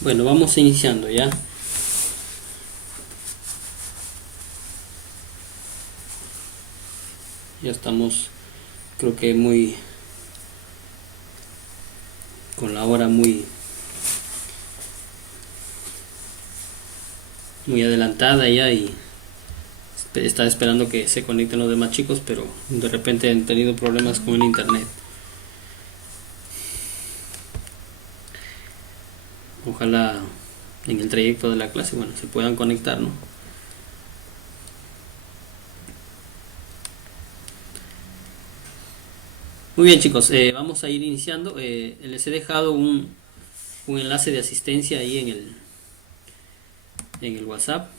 Bueno, vamos iniciando ya. Ya estamos, creo que con la hora muy adelantada ya, y estaba esperando que se conecten los demás chicos, pero de repente han tenido problemas con el internet. Ojalá en el trayecto de la clase, bueno, se puedan conectar, ¿no? Muy bien chicos, vamos a ir iniciando. Les he dejado un enlace de asistencia ahí en el WhatsApp.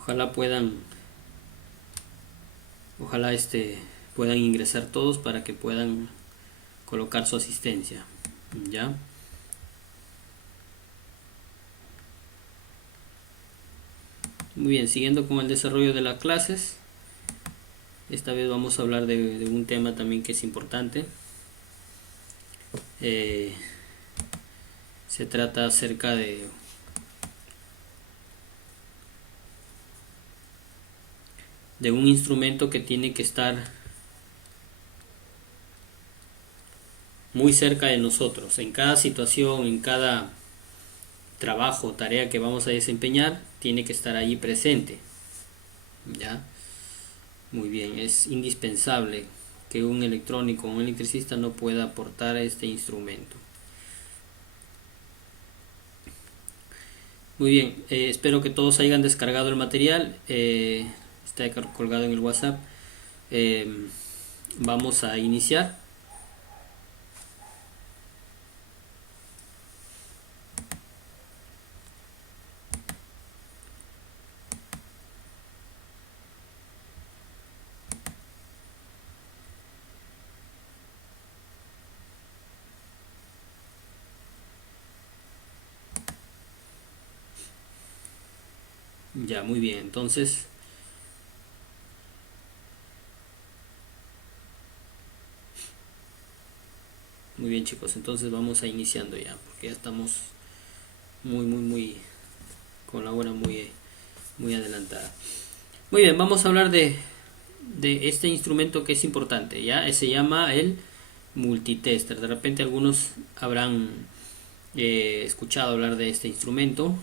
Ojalá ojalá puedan ingresar todos para que puedan colocar su asistencia. ¿Ya? Muy bien, siguiendo con el desarrollo de las clases. Esta vez vamos a hablar de un tema también que es importante. Se trata acerca de un instrumento que tiene que estar muy cerca de nosotros. En cada situación, en cada trabajo, tarea que vamos a desempeñar, tiene que estar allí presente. ¿Ya? Muy bien, es indispensable que un electrónico o un electricista no pueda aportar este instrumento. Muy bien, espero que todos hayan descargado el material. Está colgado en el WhatsApp. Vamos a iniciar. Ya, muy bien, entonces muy bien chicos, entonces vamos a iniciando ya, porque ya estamos muy con la hora muy adelantada. Muy bien, vamos a hablar de este instrumento que es importante, ya se llama el multitester. De repente algunos habrán escuchado hablar de este instrumento.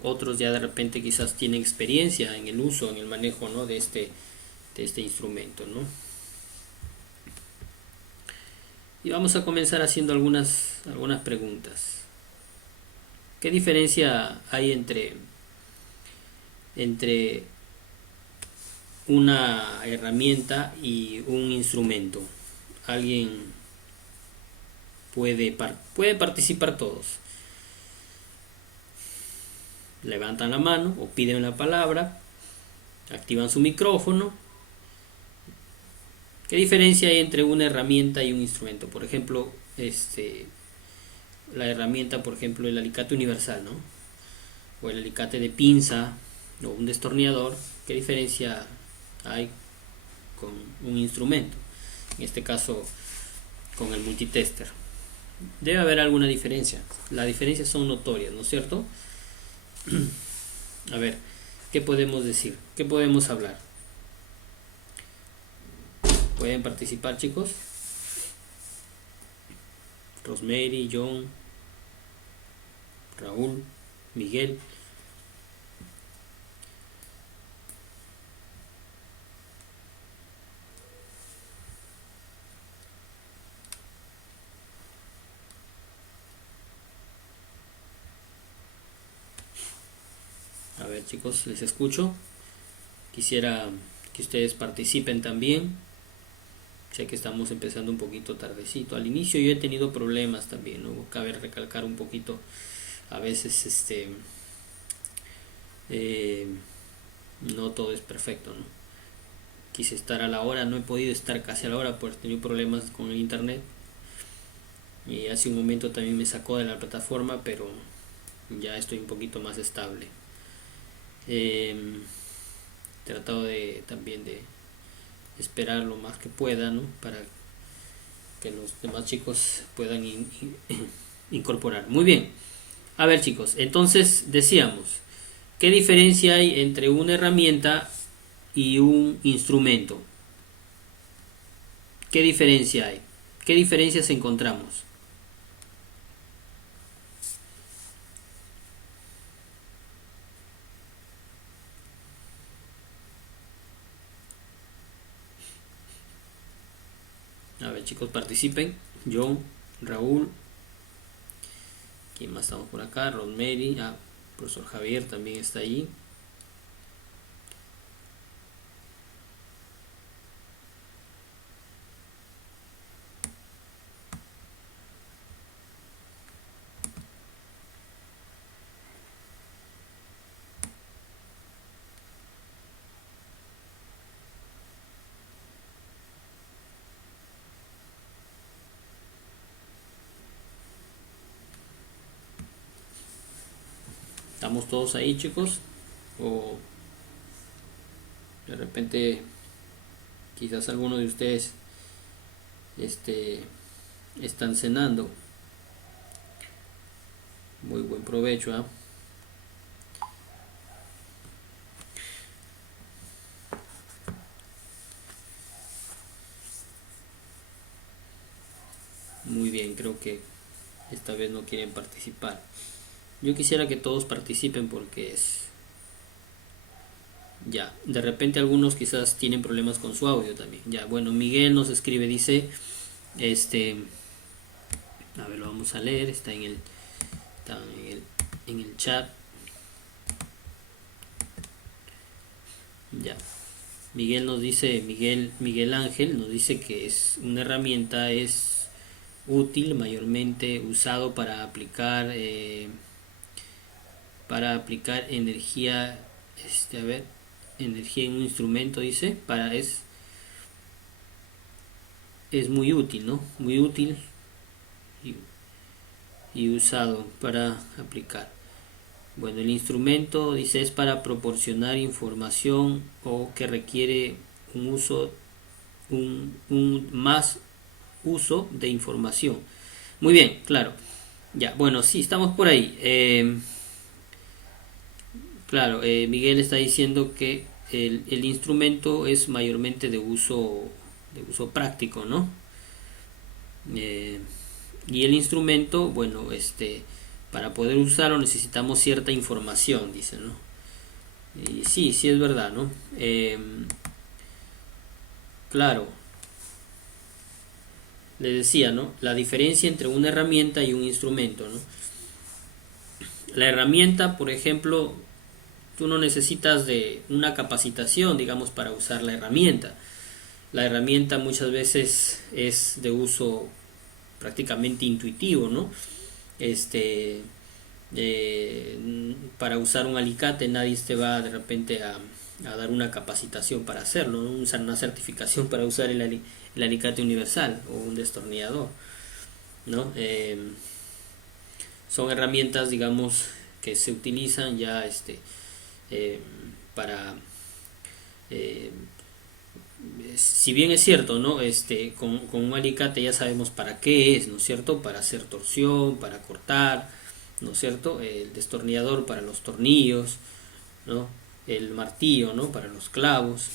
Otros ya de repente quizás tienen experiencia en el uso, en el manejo, ¿no?, de este instrumento, ¿no? Y vamos a comenzar haciendo algunas preguntas. ¿Qué diferencia hay entre una herramienta y un instrumento? Alguien pueden participar todos. Levantan la mano o piden la palabra, activan su micrófono. ¿Qué diferencia hay entre una herramienta y un instrumento? Por ejemplo, la herramienta, por ejemplo, el alicate universal, ¿no? O el alicate de pinza o un destornillador. ¿Qué diferencia hay con un instrumento? En este caso, con el multitester. Debe haber alguna diferencia. Las diferencias son notorias, ¿no es cierto? A ver, ¿qué podemos decir? ¿Qué podemos hablar? ¿Pueden participar, chicos? Rosemary, John, Raúl, Miguel. A ver, chicos, les escucho. Quisiera que ustedes participen también. Sé que estamos empezando un poquito tardecito. Al inicio yo he tenido problemas también, ¿no? Cabe recalcar un poquito. A veces no todo es perfecto, ¿no? Quise estar a la hora, no he podido estar casi a la hora porque he tenido problemas con el internet. Y hace un momento también me sacó de la plataforma, pero ya estoy un poquito más estable. He tratado de también de esperar lo más que pueda, ¿no? Para que los demás chicos puedan incorporar. Muy bien. A ver, chicos, entonces decíamos, ¿qué diferencia hay entre una herramienta y un instrumento? ¿Qué diferencia hay? ¿Qué diferencias encontramos? A ver, chicos, participen. John, Raúl, ¿quién más estamos por acá? Rosemary, profesor Javier también está allí. ¿Estamos todos ahí, chicos? O de repente quizás alguno de ustedes están cenando. Muy buen provecho, ¿eh? Muy bien, creo que esta vez no quieren participar. Yo quisiera que todos participen porque es... Ya, de repente algunos quizás tienen problemas con su audio también. Ya, bueno, Miguel nos escribe, dice, a ver, lo vamos a leer, está en el chat. Ya. Miguel nos dice, Miguel Ángel nos dice que es una herramienta, es útil, mayormente usado para aplicar energía, energía en un instrumento, dice, es muy útil, ¿no? Muy útil y usado para aplicar. Bueno, el instrumento, dice, es para proporcionar información o que requiere un más uso de información. Muy bien, claro. Ya, bueno, sí, estamos por ahí. Claro, Miguel está diciendo que el instrumento es mayormente de uso práctico, ¿no? Y el instrumento, bueno, para poder usarlo necesitamos cierta información, dice, ¿no? Y sí, sí es verdad, ¿no? Claro, les decía, ¿no? La diferencia entre una herramienta y un instrumento, ¿no? La herramienta, por ejemplo, tú no necesitas de una capacitación, digamos, para usar la herramienta. La herramienta muchas veces es de uso prácticamente intuitivo, ¿no? Para usar un alicate nadie te va de repente a dar una capacitación para hacerlo, ¿no? Una certificación para usar el alicate universal o un destornillador, ¿no? Son herramientas, digamos, que se utilizan ya para si bien es cierto, ¿no? Con un alicate ya sabemos para qué es, ¿no es cierto? Para hacer torsión, para cortar, ¿no es cierto? El destornillador para los tornillos, ¿no? El martillo, ¿no? Para los clavos.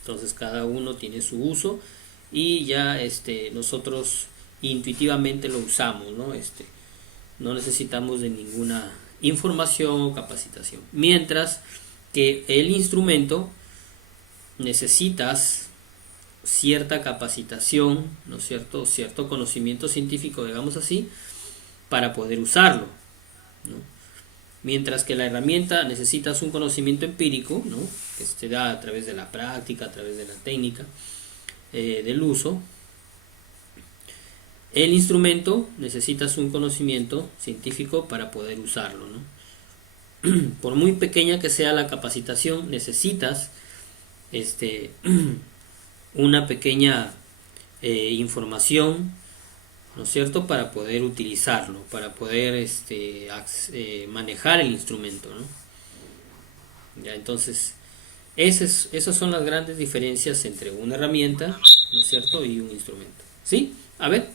Entonces cada uno tiene su uso y ya nosotros intuitivamente lo usamos, ¿no? No necesitamos de ninguna información o capacitación. Mientras que el instrumento necesitas cierta capacitación, ¿no es cierto? Cierto conocimiento científico, digamos así, para poder usarlo, ¿no? Mientras que la herramienta necesitas un conocimiento empírico, ¿no? Que se da a través de la práctica, a través de la técnica del uso. El instrumento necesitas un conocimiento científico para poder usarlo, ¿no? Por muy pequeña que sea la capacitación, necesitas una pequeña información ¿no es cierto? Para poder utilizarlo, para poder manejar el instrumento, ¿no? Ya, entonces, esas son las grandes diferencias entre una herramienta, ¿no es cierto? Y un instrumento. ¿Sí? A ver,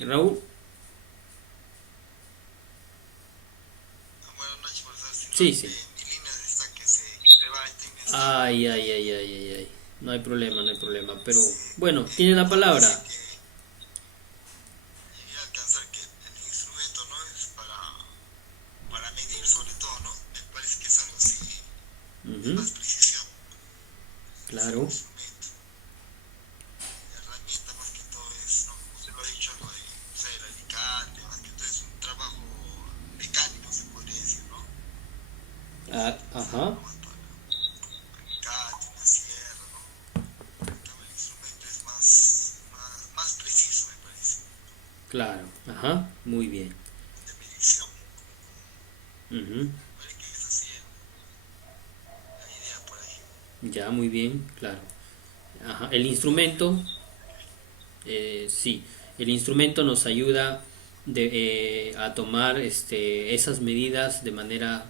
Raúl. Buenas noches, profesor. Si no, Sí, sí. mi línea está que se va, Ay, ay, ay, ay, ay, ay. No hay problema, no hay problema. Pero sí, bueno, tiene la dice palabra. que llegué a alcanzar que el instrumento no es para medir sobre todo, ¿no? Me parece que es algo así de Ujú, más precisión. Es el claro. instrumento. La herramienta más que todo es, ¿no? Como usted lo ha dicho, algo de usar el alicate, más que todo es un trabajo mecánico, se podría decir, ¿no? Ah, Es ajá, algo más para un alicate, una sierra, ¿no? En cambio, el instrumento es más preciso, me parece, claro. Ajá, muy bien. de medición. Ujú, Me parece que es así la idea por ahí. ya, muy bien, claro. Ajá, el instrumento, sí, el instrumento nos ayuda a tomar esas medidas de manera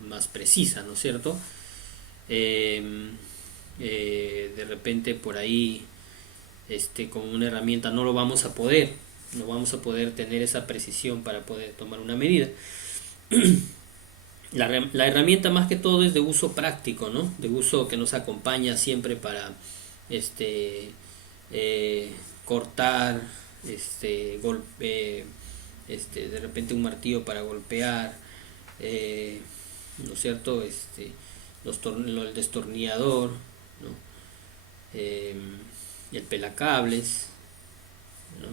más precisa, ¿no es cierto? Eh, de repente por ahí con una herramienta no vamos a poder tener esa precisión para poder tomar una medida. La herramienta más que todo es de uso práctico, ¿no? De uso que nos acompaña siempre para este eh, cortar, golpe, de repente un martillo para golpear, eh, ¿no es cierto? El destornillador, ¿no? Eh, el pelacables, ¿no?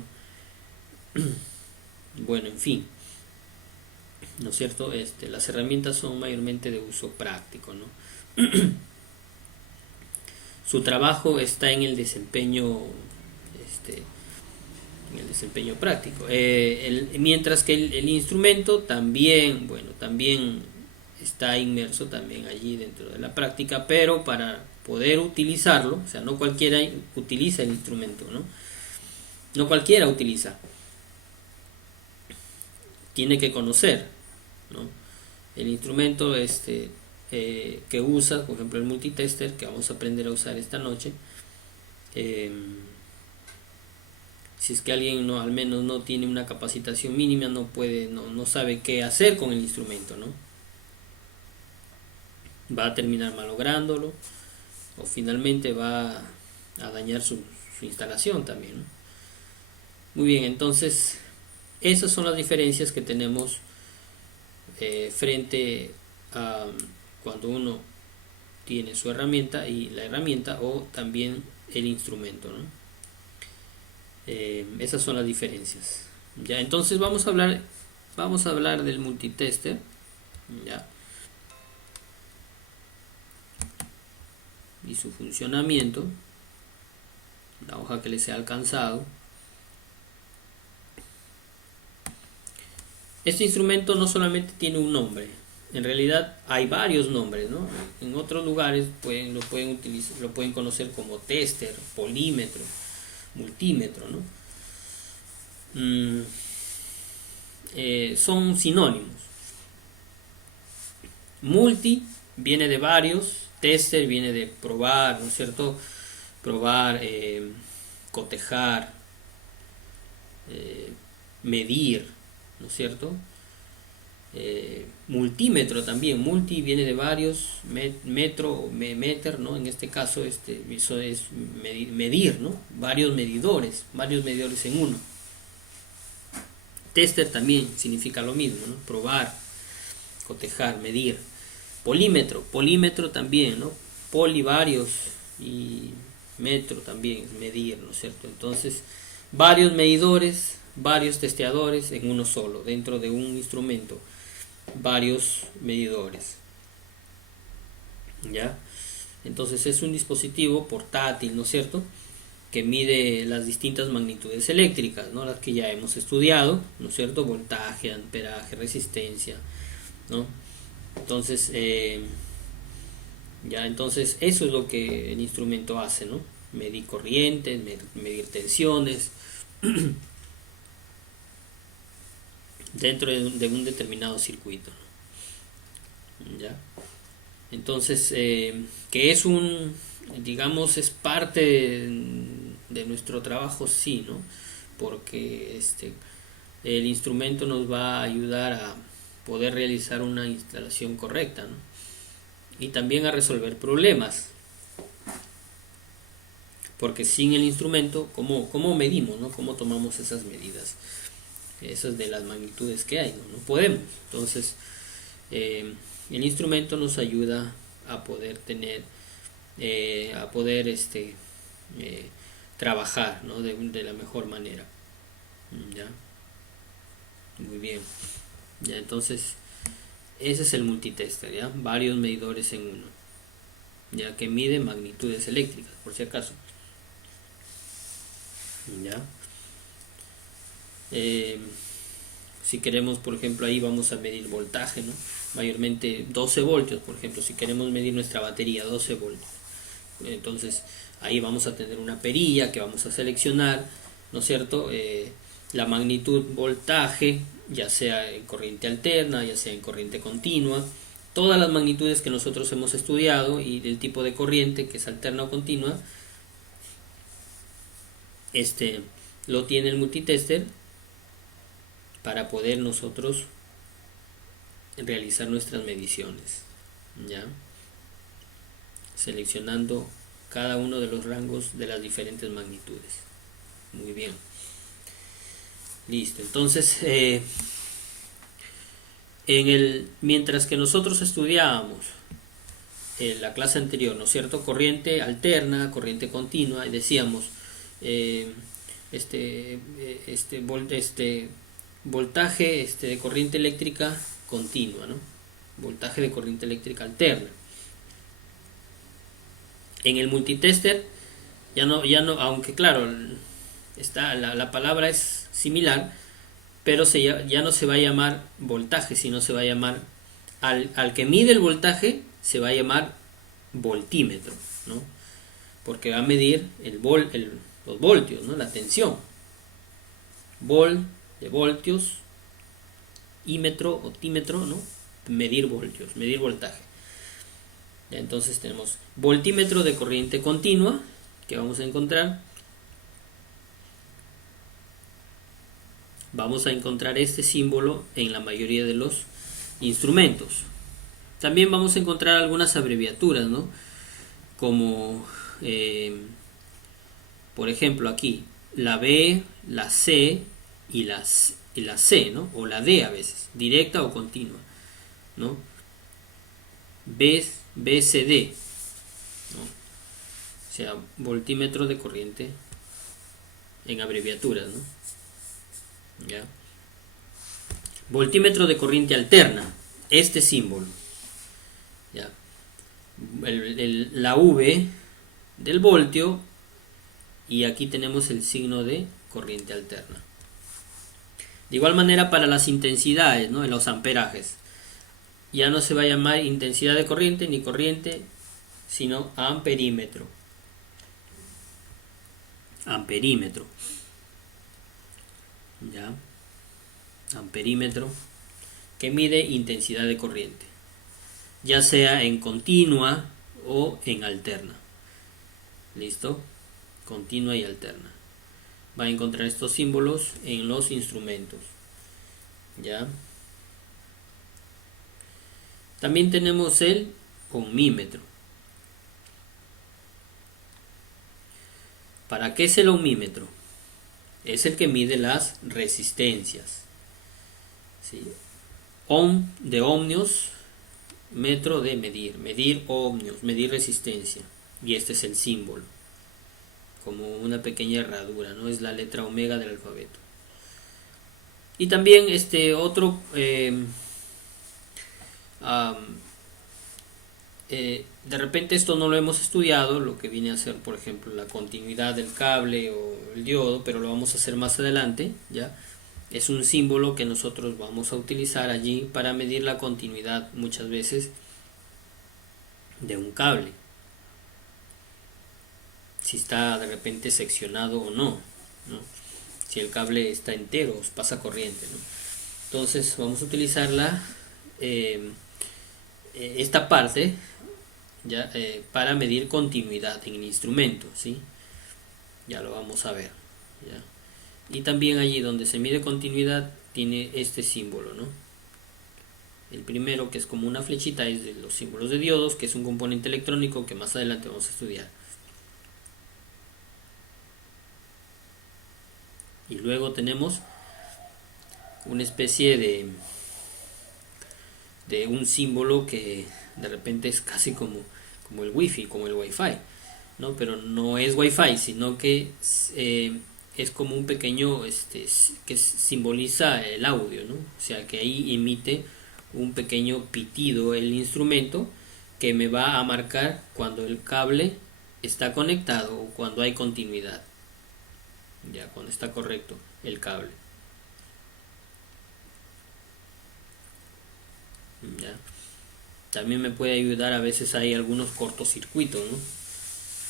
Bueno, en fin, ¿no es cierto? Las herramientas son mayormente de uso práctico, ¿no? Su trabajo está este, en el desempeño práctico. Mientras que el instrumento también, bueno, también está inmerso también allí dentro de la práctica, pero para poder utilizarlo, o sea, no cualquiera utiliza el instrumento, ¿no? No cualquiera utiliza, tiene que conocer, ¿no? El instrumento que usa, por ejemplo el multitester que vamos a aprender a usar esta noche, eh, si es que alguien no, al menos no tiene una capacitación mínima, no puede, no sabe qué hacer con el instrumento, ¿no? Va a terminar malográndolo o finalmente va a dañar su instalación también, ¿no? Muy bien, entonces esas son las diferencias que tenemos frente a cuando uno tiene su herramienta y la herramienta o también el instrumento, ¿no? Esas son las diferencias. Ya, entonces vamos a hablar del multitester, ya, y su funcionamiento, la hoja que les he alcanzado. Este instrumento no solamente tiene un nombre, en realidad hay varios nombres, ¿no? En otros lugares lo pueden conocer como tester, polímetro, multímetro, ¿no? Mm, son sinónimos. Multi viene de varios, tester viene de probar, ¿no es cierto? Probar, cotejar, medir, ¿no es cierto? Multímetro también, multi viene de varios, metro, meter, ¿no? En este caso, eso es medir, ¿no? Varios medidores en uno. Tester también significa lo mismo, ¿no? Probar, cotejar, medir. Polímetro también, ¿no? Poli varios y metro también es medir, ¿no es cierto? Entonces, varios medidores, varios testeadores en uno solo, dentro de un instrumento, varios medidores, ¿ya? Entonces es un dispositivo portátil, ¿no es cierto?, que mide las distintas magnitudes eléctricas, ¿no? Las que ya hemos estudiado, ¿no es cierto? Voltaje, amperaje, resistencia, ¿no? Entonces, entonces eso es lo que el instrumento hace, ¿no? Medir corrientes, medir tensiones, dentro de un determinado circuito, ¿ya? Entonces, que es digamos, es parte de nuestro trabajo, sí, ¿no? Porque el instrumento nos va a ayudar a poder realizar una instalación correcta, ¿no? Y también a resolver problemas, porque sin el instrumento, ¿cómo medimos, ¿no? ¿Cómo tomamos esas medidas? Esas de las magnitudes que hay, no podemos. Entonces, el instrumento nos ayuda a poder tener, a poder trabajar, ¿no? de la mejor manera. ¿Ya? Muy bien. Ya, entonces, ese es el multitester, ¿ya? Varios medidores en uno, ya que mide magnitudes eléctricas, por si acaso. ¿Ya? Si queremos, por ejemplo, ahí vamos a medir voltaje, ¿no? Mayormente 12 voltios, por ejemplo, si queremos medir nuestra batería 12 voltios. Entonces, ahí vamos a tener una perilla que vamos a seleccionar, ¿no es cierto? La magnitud voltaje, ya sea en corriente alterna, ya sea en corriente continua, todas las magnitudes que nosotros hemos estudiado y el tipo de corriente que es alterna o continua, lo tiene el multitester para poder nosotros realizar nuestras mediciones, ¿ya? Seleccionando cada uno de los rangos de las diferentes magnitudes. Muy bien. Listo. Entonces, mientras que nosotros estudiábamos en la clase anterior, ¿no es cierto? Corriente alterna, corriente continua, y decíamos voltaje de corriente eléctrica continua, ¿no? Voltaje de corriente eléctrica alterna. En el multitester ya no, aunque claro, la palabra es similar, pero ya no se va a llamar voltaje, sino se va a llamar, al que mide el voltaje se va a llamar voltímetro, ¿no? Porque va a medir los voltios, ¿no? La tensión. Volt de voltios, ímetro o tímetro, ¿no? Medir voltios, medir voltaje. Entonces tenemos voltímetro de corriente continua, que vamos a encontrar. Vamos a encontrar este símbolo en la mayoría de los instrumentos. También vamos a encontrar algunas abreviaturas, ¿no? Como, por ejemplo, aquí, la B, la C y la C, ¿no? O la D a veces, directa o continua, ¿no? BCD, ¿no? O sea, voltímetro de corriente en abreviaturas, ¿no? ¿Ya? Voltímetro de corriente alterna, este símbolo, ¿ya? La V del voltio, y aquí tenemos el signo de corriente alterna. De igual manera para las intensidades, ¿no? En los amperajes, ya no se va a llamar intensidad de corriente ni corriente, sino amperímetro. Amperímetro. ¿Ya? Amperímetro, que mide intensidad de corriente, ya sea en continua o en alterna. ¿Listo? Continua y alterna. Va a encontrar estos símbolos en los instrumentos. ¿Ya? También tenemos el ohmímetro. ¿Para qué es el ohmímetro? Es el que mide las resistencias. ¿Sí? Ohm de ohmios, metro de medir ohmios, medir resistencia. Y este es el símbolo, como una pequeña herradura, ¿no? Es la letra omega del alfabeto. Y también otro de repente esto no lo hemos estudiado, lo que viene a ser, por ejemplo, la continuidad del cable o el diodo, pero lo vamos a hacer más adelante, ¿ya? Es un símbolo que nosotros vamos a utilizar allí para medir la continuidad muchas veces de un cable, si está de repente seccionado o no, ¿no? Si el cable está entero, pasa corriente, ¿no? Entonces vamos a utilizar esta parte ya para medir continuidad en el instrumento, ¿sí? Ya lo vamos a ver, ¿ya? Y también allí donde se mide continuidad tiene este símbolo, ¿no? El primero, que es como una flechita, es de los símbolos de diodos, que es un componente electrónico que más adelante vamos a estudiar. Y luego tenemos una especie de un símbolo que de repente es casi como el wifi, como el wifi, ¿no? Pero no es wifi, sino que es como un pequeño que simboliza el audio, ¿no? O sea que ahí emite un pequeño pitido el instrumento que me va a marcar cuando el cable está conectado o cuando hay continuidad, ya cuando está correcto el cable. ¿Ya? También me puede ayudar, a veces hay algunos cortocircuitos, ¿no?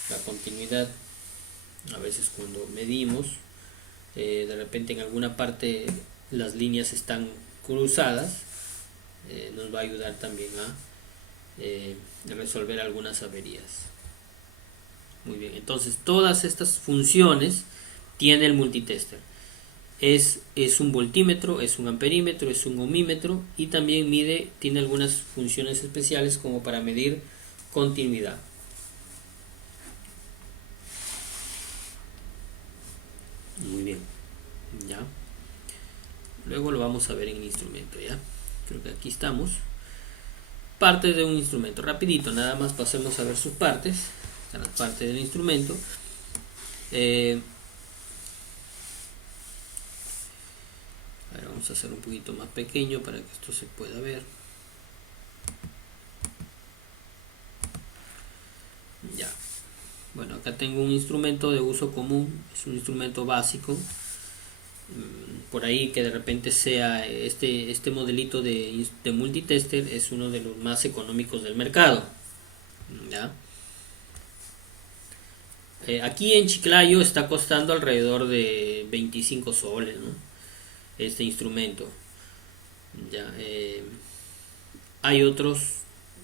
La continuidad, a veces cuando medimos, de repente en alguna parte las líneas están cruzadas, nos va a ayudar también a resolver algunas averías. Muy bien, entonces todas estas funciones tiene el multitester. Es un voltímetro, es un amperímetro, es un ohmímetro y también tiene algunas funciones especiales como para medir continuidad. Muy bien, ya. Luego lo vamos a ver en el instrumento, ya. Creo que aquí estamos. Partes de un instrumento, rapidito, nada más pasemos a ver sus partes. Están las partes del instrumento. Vamos a hacer un poquito más pequeño para que esto se pueda ver. Ya. Bueno, acá tengo un instrumento de uso común, es un instrumento básico. Por ahí que de repente sea este modelito de multitester es uno de los más económicos del mercado. ¿Ya? Aquí en Chiclayo está costando alrededor de 25 soles, ¿no? Este instrumento. Ya, hay otros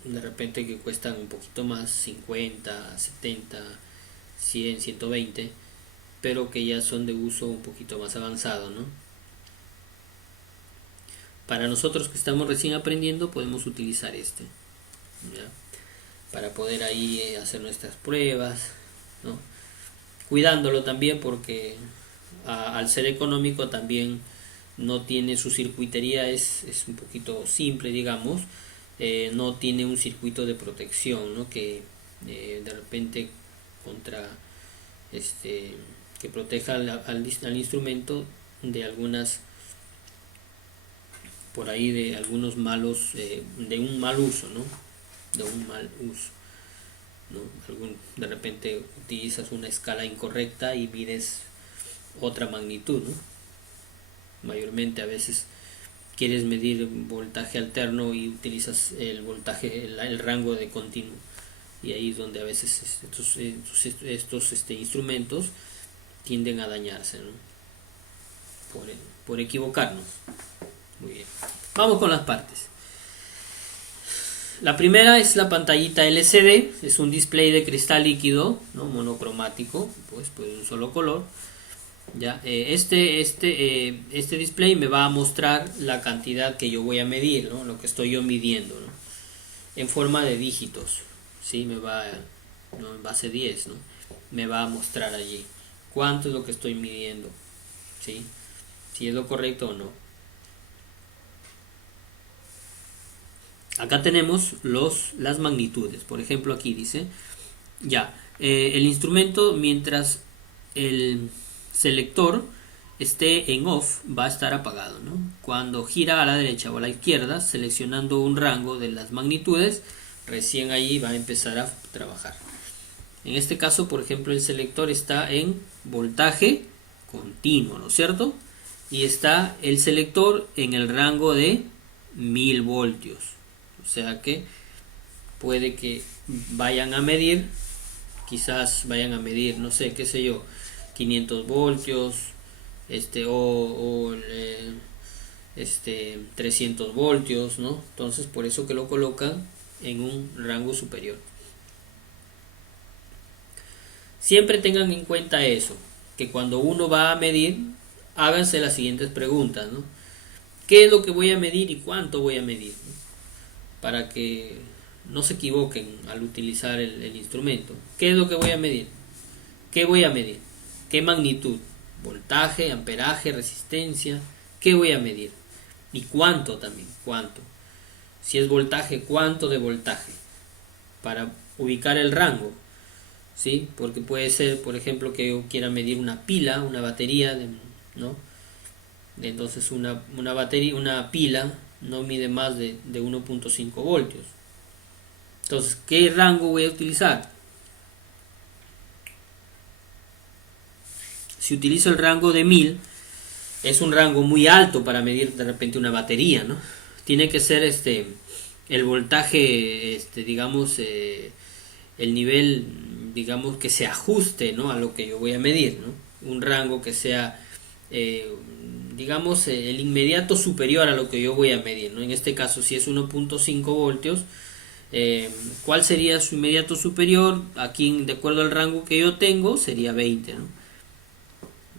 de repente que cuestan un poquito más, 50, 70, 100, 120, pero que ya son de uso un poquito más avanzado, ¿no? Para nosotros que estamos recién aprendiendo podemos utilizar este, ¿ya? Para poder ahí hacer nuestras pruebas, ¿no? Cuidándolo también porque al ser económico también no tiene su circuitería, es un poquito simple, digamos. No tiene un circuito de protección, ¿no? Que de repente contra que proteja al instrumento de algunas, por ahí, de algunos malos, de un mal uso, ¿no? De un mal uso, ¿no? De repente utilizas una escala incorrecta y mides otra magnitud, ¿no? Mayormente a veces quieres medir voltaje alterno y utilizas el voltaje, el rango de continuo, y ahí es donde a veces estos instrumentos tienden a dañarse, ¿no? por equivocarnos. Muy bien, vamos con las partes. La primera es la pantallita LCD, es un display de cristal líquido, ¿no? Monocromático, pues de un solo color. Ya, este display me va a mostrar la cantidad que yo voy a medir, ¿no? Lo que estoy yo midiendo, ¿no? En forma de dígitos, ¿sí? ¿no? En base 10, ¿no? Me va a mostrar allí cuánto es lo que estoy midiendo, ¿sí? Si es lo correcto o no. Acá tenemos las magnitudes. Por ejemplo, aquí dice ya, el instrumento, mientras el selector esté en off, va a estar apagado, ¿no? Cuando gira a la derecha o a la izquierda, seleccionando un rango de las magnitudes, recién ahí va a empezar a trabajar. En este caso, por ejemplo, el selector está en voltaje continuo, ¿no es cierto? Y está el selector en el rango de 1000 voltios. O sea que puede que vayan a medir, quizás vayan a medir, no sé, qué sé yo, 500 voltios, 300 voltios, ¿no? Entonces por eso que lo colocan en un rango superior. Siempre tengan en cuenta eso, que cuando uno va a medir, háganse las siguientes preguntas, ¿no? ¿Qué es lo que voy a medir y cuánto voy a medir? ¿No? Para que no se equivoquen al utilizar el instrumento. ¿Qué es lo que voy a medir? ¿Qué voy a medir? ¿Qué magnitud? Voltaje, amperaje, resistencia. ¿Qué voy a medir? Y cuánto también, cuánto. Si es voltaje, cuánto de voltaje. Para ubicar el rango. ¿Sí? Porque puede ser, por ejemplo, que yo quiera medir una pila, una batería, ¿no? Entonces una batería, una pila no mide más de 1.5 voltios. Entonces, ¿qué rango voy a utilizar? Si utilizo el rango de 1000, es un rango muy alto para medir de repente una batería, ¿no? Tiene que ser el voltaje, digamos, el nivel, digamos, que se ajuste, ¿no?, a lo que yo voy a medir, ¿no? Un rango que sea, digamos, el inmediato superior a lo que yo voy a medir, ¿no? En este caso, si es 1.5 voltios, ¿cuál sería su inmediato superior? Aquí, de acuerdo al rango que yo tengo, sería 20, ¿no?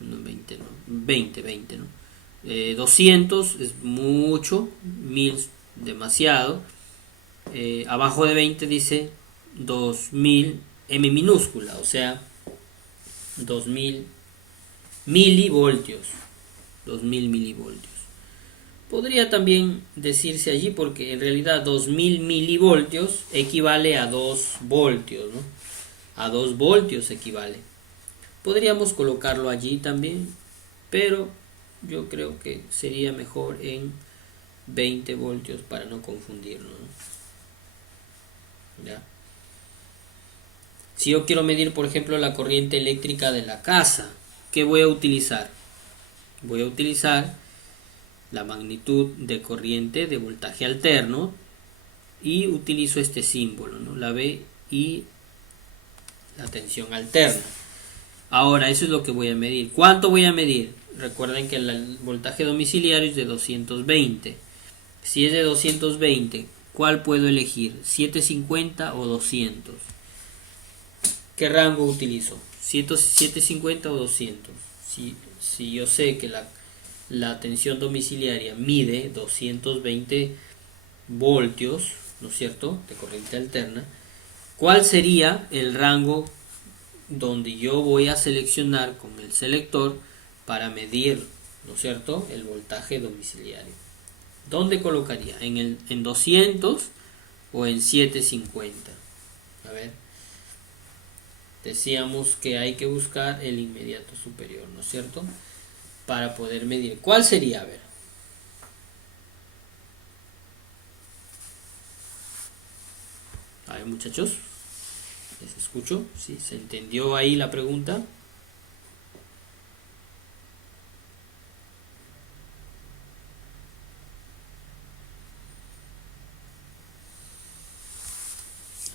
20, ¿no? 200 es mucho, 1000 demasiado. Abajo de 20 dice 2000 M minúscula, o sea 2000 milivoltios. 2000 milivoltios. Podría también decirse allí porque en realidad 2000 milivoltios equivale a 2 voltios, ¿no? A 2 voltios equivale. Podríamos colocarlo allí también, pero yo creo que sería mejor en 20 voltios para no confundirlo, ¿no? ¿Ya? Si yo quiero medir, por ejemplo, la corriente eléctrica de la casa, ¿qué voy a utilizar? Voy a utilizar la magnitud de corriente de voltaje alterno y utilizo este símbolo, ¿no? La V y la tensión alterna. Ahora, eso es lo que voy a medir. ¿Cuánto voy a medir? Recuerden que el voltaje domiciliario es de 220. Si es de 220, ¿cuál puedo elegir? ¿750 o 200? ¿Qué rango utilizo? ¿750 o 200? Si yo sé que la tensión domiciliaria mide 220 voltios, ¿no es cierto?, de corriente alterna, ¿cuál sería el rango donde yo voy a seleccionar con el selector para medir, ¿no es cierto?, el voltaje domiciliario? ¿Dónde colocaría? ¿En 200 o en 750? A ver, decíamos que hay que buscar el inmediato superior, ¿no es cierto?, para poder medir. ¿Cuál sería? A ver, muchachos, les escucho. ¿Sí? ¿Se entendió ahí la pregunta?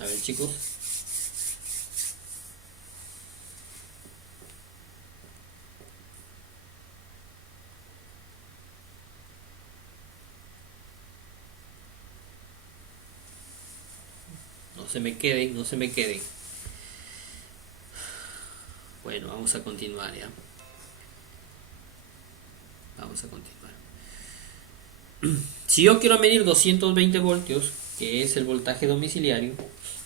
A ver, chicos. No se me queden, no se me queden. Bueno, vamos a continuar ya. Vamos a continuar. Si yo quiero medir 220 voltios, que es el voltaje domiciliario,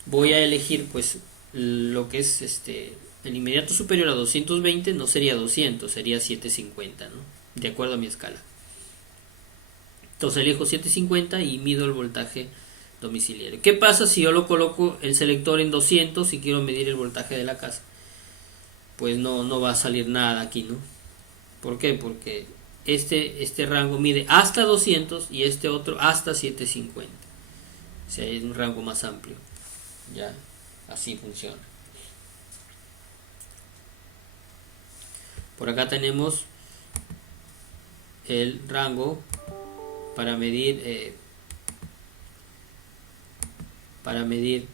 voy a elegir pues lo que es el inmediato superior a 220, no sería 200, sería 750, ¿no?, de acuerdo a mi escala. Entonces elijo 750 y mido el voltaje domiciliario. ¿Qué pasa si yo lo coloco el selector en 200 y quiero medir el voltaje de la casa? Pues no va a salir nada aquí, ¿no? ¿Por qué? Porque este rango mide hasta 200 y este otro hasta 750. O sea, es un rango más amplio. Ya, así funciona. Por acá tenemos el rango para medir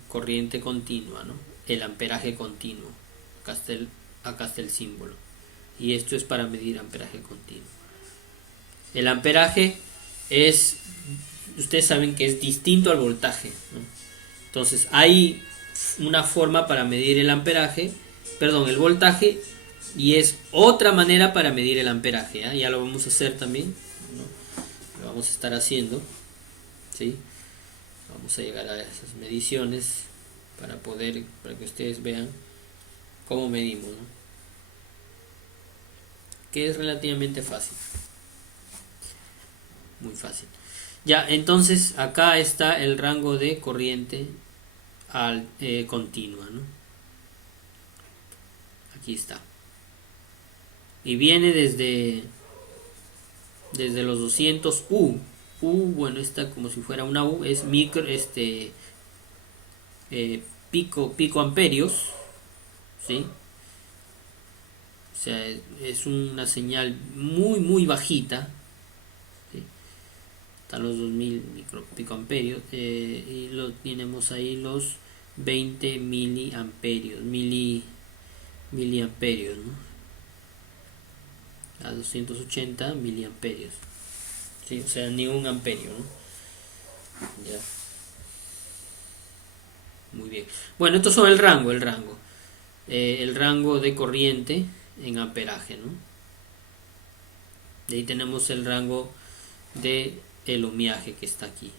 corriente continua, ¿no?, el amperaje continuo. Acá está el símbolo. Y esto es para medir amperaje continuo. El amperaje es, ustedes saben que es distinto al voltaje, ¿no? Entonces hay una forma para medir el amperaje, perdón, el voltaje, y es otra manera para medir el amperaje, ¿eh? Ya lo vamos a hacer también, ¿no? Lo vamos a estar haciendo, ¿sí? Vamos a llegar a esas mediciones para que ustedes vean cómo medimos, ¿no? Que es relativamente fácil, muy fácil. Ya, entonces acá está el rango de corriente continua, ¿no? Aquí está. Y viene desde los 200 U. Bueno, está como si fuera una U, es pico amperios, ¿sí? O sea, es una señal muy bajita, ¿sí? Están los 2000 picoamperios, y tenemos ahí los 20 miliamperios, ¿no? A 280 miliamperios, ¿sí? O sea, ni un amperio, ¿no? Ya. Muy bien. Bueno, estos son el rango. El rango de corriente en amperaje, ¿no? De ahí tenemos el rango de el ohmiaje que está aquí.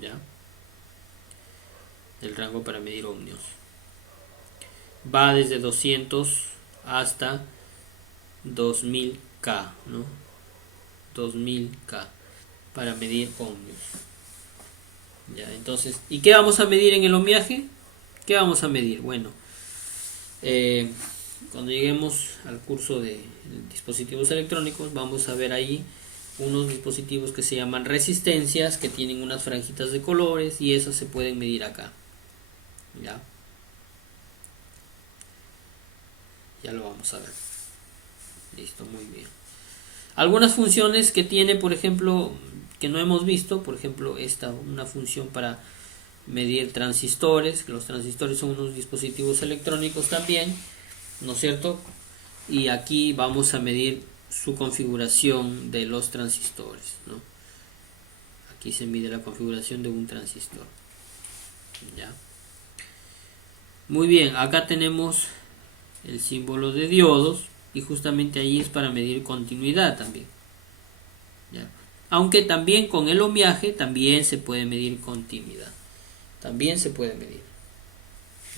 ¿Ya? El rango para medir ohmios. Va desde 200 hasta 2000K, ¿no? 2000K para medir ohmios. Ya, entonces, ¿y qué vamos a medir en el ohmiaje? ¿Qué vamos a medir? Bueno, cuando lleguemos al curso de dispositivos electrónicos, vamos a ver ahí unos dispositivos que se llaman resistencias, que tienen unas franjitas de colores, y esas se pueden medir acá. Ya lo vamos a ver. Listo, muy bien. Algunas funciones que tiene, por ejemplo, que no hemos visto, por ejemplo, una función para medir transistores, que los transistores son unos dispositivos electrónicos también, ¿no es cierto? Y aquí vamos a medir su configuración de los transistores, ¿no? Aquí se mide la configuración de un transistor. ¿Ya? Muy bien, acá tenemos el símbolo de diodos, y justamente ahí es para medir continuidad también. ¿Ya? Aunque también con el ohmiaje también se puede medir continuidad. También se puede medir.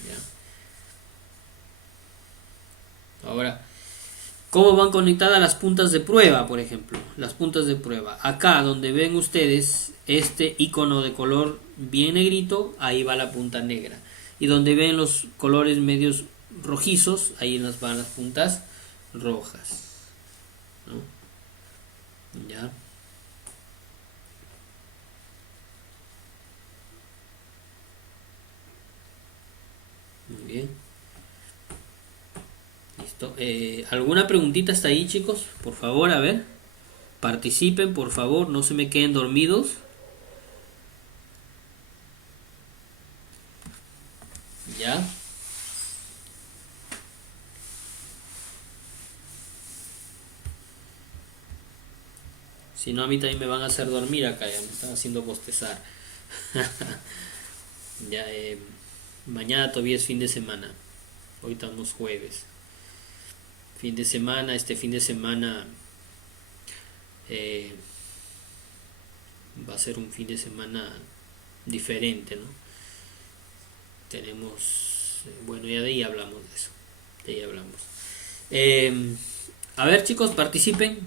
¿Ya? Ahora, ¿cómo van conectadas las puntas de prueba, por ejemplo? Las puntas de prueba. Acá donde ven ustedes este icono de color bien negrito, ahí va la punta negra. Y donde ven los colores medios rojizos, ahí nos van las puntas rojas, ¿no? Ya. Muy bien. Listo. ¿Alguna preguntita hasta ahí, chicos? Por favor, a ver. Participen, por favor, no se me queden dormidos. Ya. Si no, a mí también me van a hacer dormir acá, ya me están haciendo bostezar. Ya, mañana todavía es fin de semana. Hoy estamos jueves. Fin de semana, este fin de semana va a ser un fin de semana diferente, ¿no? Tenemos, bueno, ya de ahí hablamos de eso. De ahí hablamos. A ver, chicos, participen.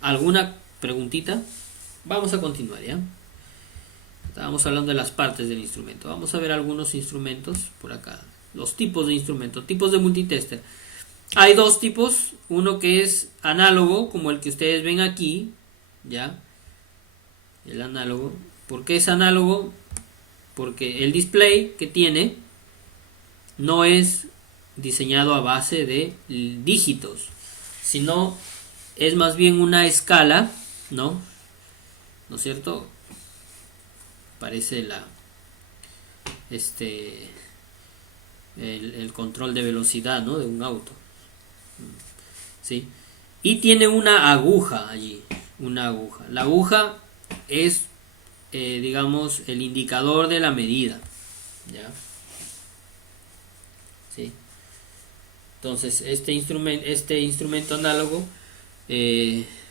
¿Alguna preguntita? Vamos a continuar, ¿ya? Estábamos hablando de las partes del instrumento. Vamos a ver algunos instrumentos por acá. Los tipos de instrumentos, tipos de multitester. Hay dos tipos. Uno que es análogo, como el que ustedes ven aquí, ¿ya? El análogo. ¿Por qué es análogo? Porque el display que tiene no es diseñado a base de dígitos, sino es más bien una escala, ¿no? ¿No es cierto? Parece el control de velocidad, ¿no? De un auto. ¿Sí? Y tiene una aguja allí, una aguja. La aguja es, digamos, el indicador de la medida, ¿ya? ¿Sí? Entonces, este instrumento análogo,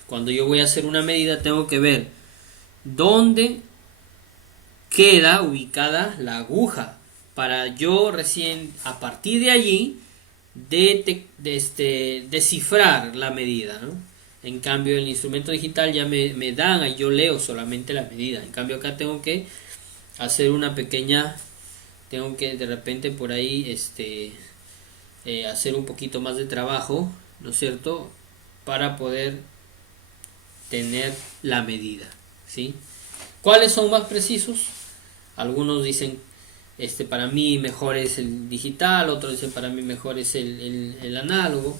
cuando yo voy a hacer una medida, tengo que ver dónde queda ubicada la aguja para yo recién a partir de allí descifrar la medida, ¿no? En cambio el instrumento digital ya me dan y yo leo solamente la medida. En cambio acá tengo que hacer una pequeña, tengo que de repente por ahí hacer un poquito más de trabajo, ¿no es cierto? Para poder tener la medida, ¿sí? ¿Cuáles son más precisos? Algunos dicen, para mí mejor es el digital, otros dicen para mí mejor es el análogo,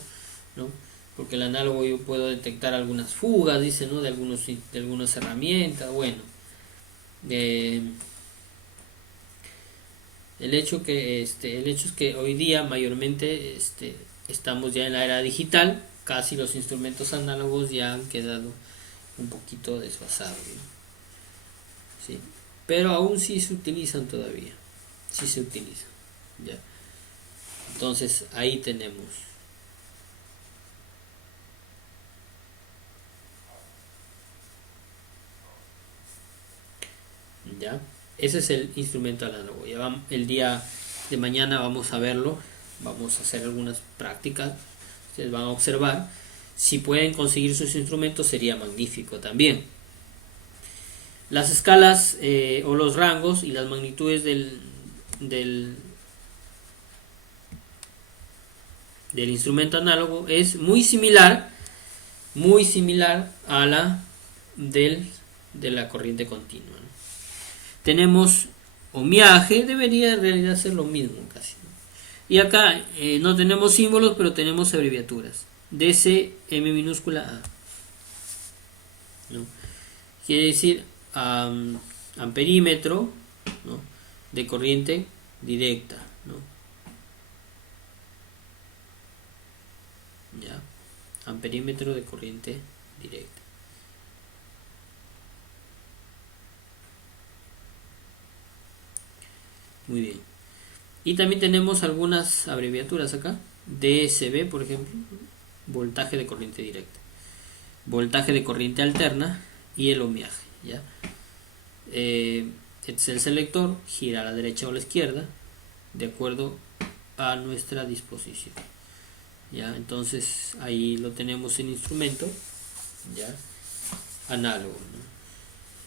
¿no? Porque el análogo yo puedo detectar algunas fugas, dicen, ¿no? De algunas herramientas, bueno. El hecho es que hoy día mayormente estamos ya en la era digital, casi los instrumentos análogos ya han quedado un poquito desfasados, ¿no? ¿Sí? Pero aún sí se utilizan todavía, sí se utilizan, ¿ya? Entonces ahí tenemos. ¿Ya? Ese es el instrumento análogo. Ya el día de mañana vamos a verlo, vamos a hacer algunas prácticas, ustedes van a observar. Si pueden conseguir sus instrumentos sería magnífico también. Las escalas o los rangos y las magnitudes del instrumento análogo es muy similar a la de la corriente continua, ¿no? Tenemos ohmiaje, debería en realidad ser lo mismo casi, ¿no? Y acá no tenemos símbolos, pero tenemos abreviaturas. DC M minúscula A, ¿no? Quiere decir amperímetro, ¿no? De corriente directa, ¿no? Ya, amperímetro de corriente directa. Muy bien. Y también tenemos algunas abreviaturas acá. DSB, por ejemplo, voltaje de corriente directa, voltaje de corriente alterna y el ohmiaje, ¿ya? Este es el selector, gira a la derecha o a la izquierda de acuerdo a nuestra disposición, ¿ya? Entonces ahí lo tenemos en instrumento, ¿ya? Análogo,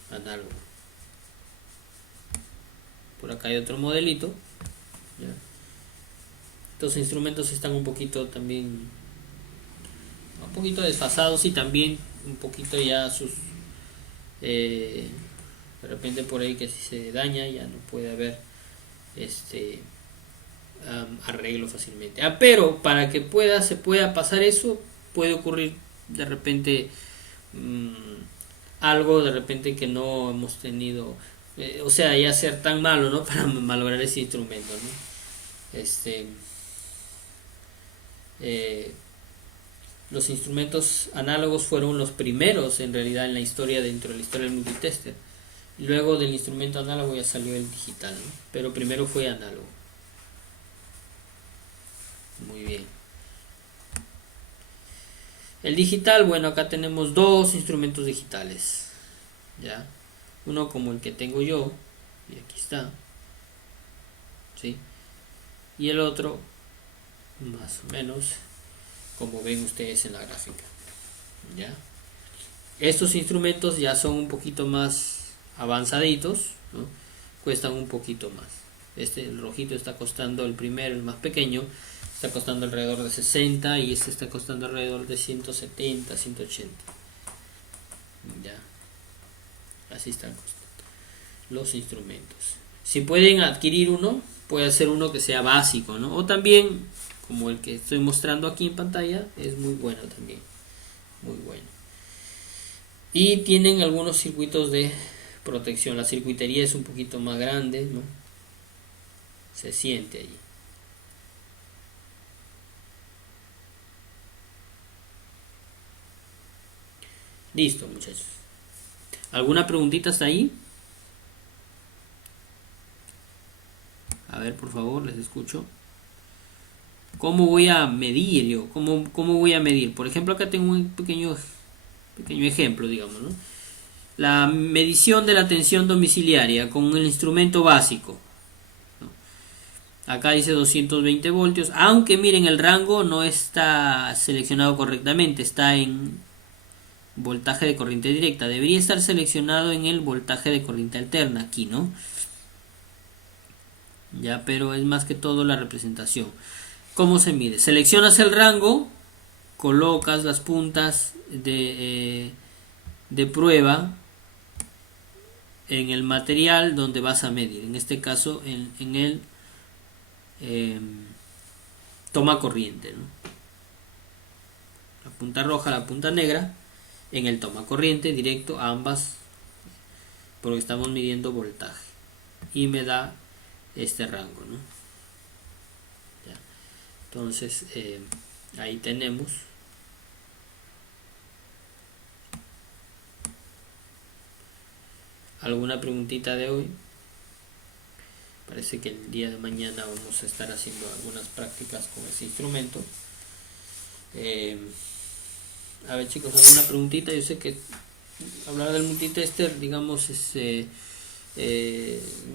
¿no? Análogo. Por acá hay otro modelito, ¿ya? Estos instrumentos están un poquito desfasados y también un poquito ya sus de repente por ahí que si se daña ya no puede haber arreglo fácilmente. Pero para que se pueda pasar eso, puede ocurrir de repente algo de repente que no hemos tenido, o sea, ya ser tan malo, ¿no? Para malograr ese instrumento, ¿no? Los instrumentos análogos fueron los primeros en realidad en la historia, dentro de la historia del multitester. Luego del instrumento análogo ya salió el digital, ¿no? Pero primero fue análogo. Muy bien. El digital, bueno, acá tenemos dos instrumentos digitales, ¿ya? Uno como el que tengo yo, y aquí está, ¿sí? Y el otro, más o menos, como ven ustedes en la gráfica, ¿ya? Estos instrumentos ya son un poquito más avanzaditos, ¿no? Cuestan un poquito más. El rojito está costando, el primero, el más pequeño, está costando alrededor de 60 y este está costando alrededor de 170, 180. Ya. Así están costando los instrumentos. Si pueden adquirir uno, puede ser uno que sea básico, ¿no? O también, como el que estoy mostrando aquí en pantalla, es muy bueno también. Muy bueno. Y tienen algunos circuitos de protección. La circuitería es un poquito más grande, ¿no? Se siente allí. Listo, muchachos. ¿Alguna preguntita hasta ahí? A ver, por favor, les escucho. ¿Cómo voy a medir yo? ¿Cómo voy a medir? Por ejemplo, acá tengo un pequeño ejemplo, digamos, ¿no? La medición de la tensión domiciliaria con el instrumento básico. Acá dice 220 voltios, aunque miren, el rango no está seleccionado correctamente, está en voltaje de corriente directa. Debería estar seleccionado en el voltaje de corriente alterna, aquí, ¿no? Ya, pero es más que todo la representación. ¿Cómo se mide? Seleccionas el rango, colocas las puntas de prueba en el material donde vas a medir. En este caso, en el toma corriente, ¿no? La punta roja, la punta negra, en el toma corriente directo, ambas, porque estamos midiendo voltaje. Y me da este rango, ¿no? Ya. Entonces, ahí tenemos. ¿Alguna preguntita de hoy? Parece que el día de mañana vamos a estar haciendo algunas prácticas con ese instrumento. A ver, chicos, ¿alguna preguntita? Yo sé que hablar del multitester, digamos, es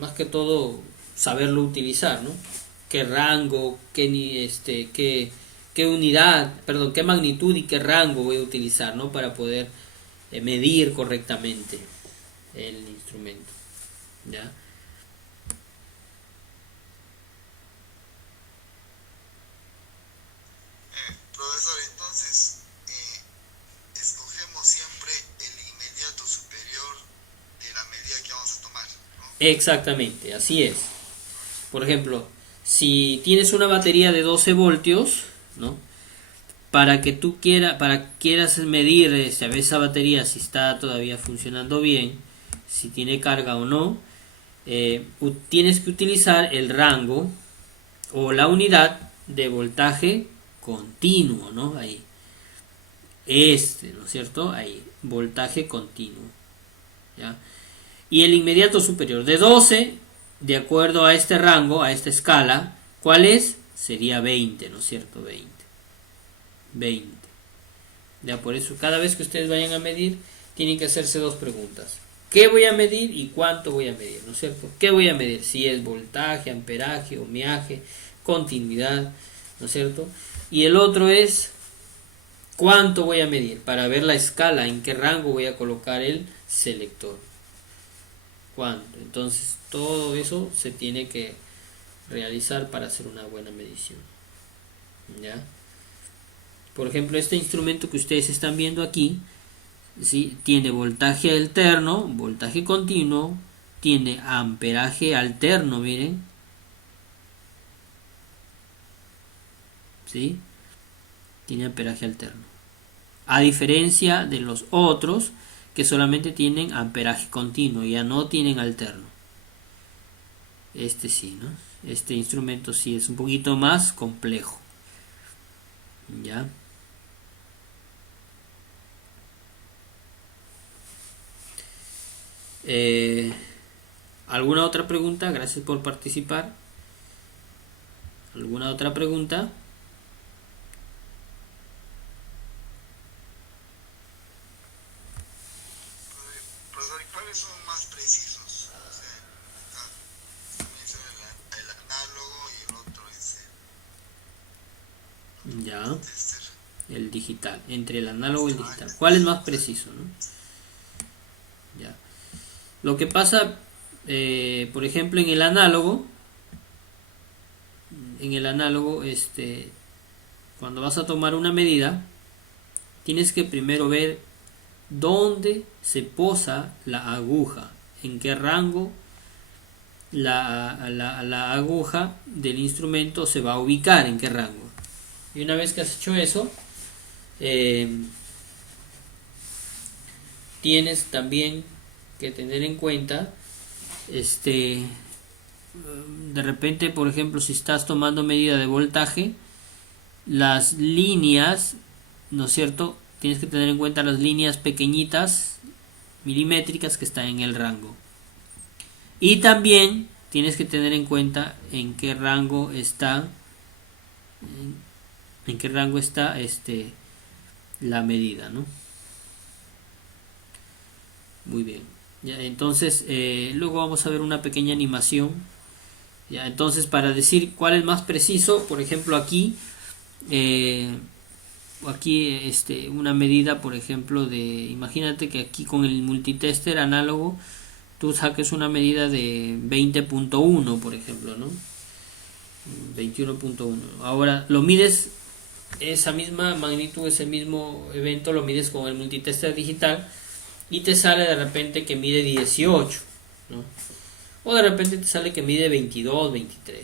más que todo saberlo utilizar, ¿no? Qué rango, qué unidad, perdón, qué magnitud y qué rango voy a utilizar, ¿no? Para poder medir correctamente el instrumento, ¿ya? Profesor, entonces escogemos siempre el inmediato superior de la medida que vamos a tomar, ¿no? Exactamente, así es. Por ejemplo, si tienes una batería de 12 voltios, ¿no? Para quieras medir esa batería si está todavía funcionando bien, si tiene carga o no, tienes que utilizar el rango o la unidad de voltaje continuo, ¿no? Ahí. ¿No es cierto? Ahí, voltaje continuo. ¿Ya? Y el inmediato superior de 12, de acuerdo a este rango, a esta escala, ¿cuál es? Sería 20, ¿no es cierto? 20. Ya, por eso cada vez que ustedes vayan a medir, tienen que hacerse dos preguntas. ¿Qué voy a medir y cuánto voy a medir? ¿No es cierto? ¿Qué voy a medir? Si es voltaje, amperaje, ohmiaje, continuidad, ¿no es cierto? Y el otro es cuánto voy a medir para ver la escala, en qué rango voy a colocar el selector. ¿Cuánto? Entonces todo eso se tiene que realizar para hacer una buena medición. ¿Ya? Por ejemplo, este instrumento que ustedes están viendo aquí, ¿sí? Tiene voltaje alterno, voltaje continuo, tiene amperaje alterno, miren. ¿Sí? Tiene amperaje alterno. A diferencia de los otros que solamente tienen amperaje continuo, ya no tienen alterno. Este sí, ¿no? Este instrumento sí es un poquito más complejo. ¿Ya? ¿Alguna otra pregunta? Gracias por participar. ¿Alguna otra pregunta? Profesor, ¿y cuáles son más precisos? O sea, acá también es el análogo y el otro es Ya, el tester. el digital. Entre el análogo y el digital. ¿Cuál es más preciso, no? Ya. Lo que pasa, por ejemplo, en el análogo, cuando vas a tomar una medida, tienes que primero ver dónde se posa la aguja, en qué rango la aguja del instrumento se va a ubicar, en qué rango. Y una vez que has hecho eso, tienes también que tener en cuenta de repente, por ejemplo, si estás tomando medida de voltaje, las líneas, ¿no es cierto?, tienes que tener en cuenta las líneas pequeñitas milimétricas que están en el rango. Y también tienes que tener en cuenta en qué rango está la medida, ¿no? Muy bien. Ya, entonces luego vamos a ver una pequeña animación. Ya, entonces para decir cuál es más preciso, por ejemplo aquí una medida, por ejemplo, imagínate que aquí con el multitester análogo tú saques una medida de 20.1, por ejemplo, ¿no? 21.1. Ahora lo mides, esa misma magnitud, ese mismo evento lo mides con el multitester digital y te sale de repente que mide 18, ¿no? O de repente te sale que mide 22, 23.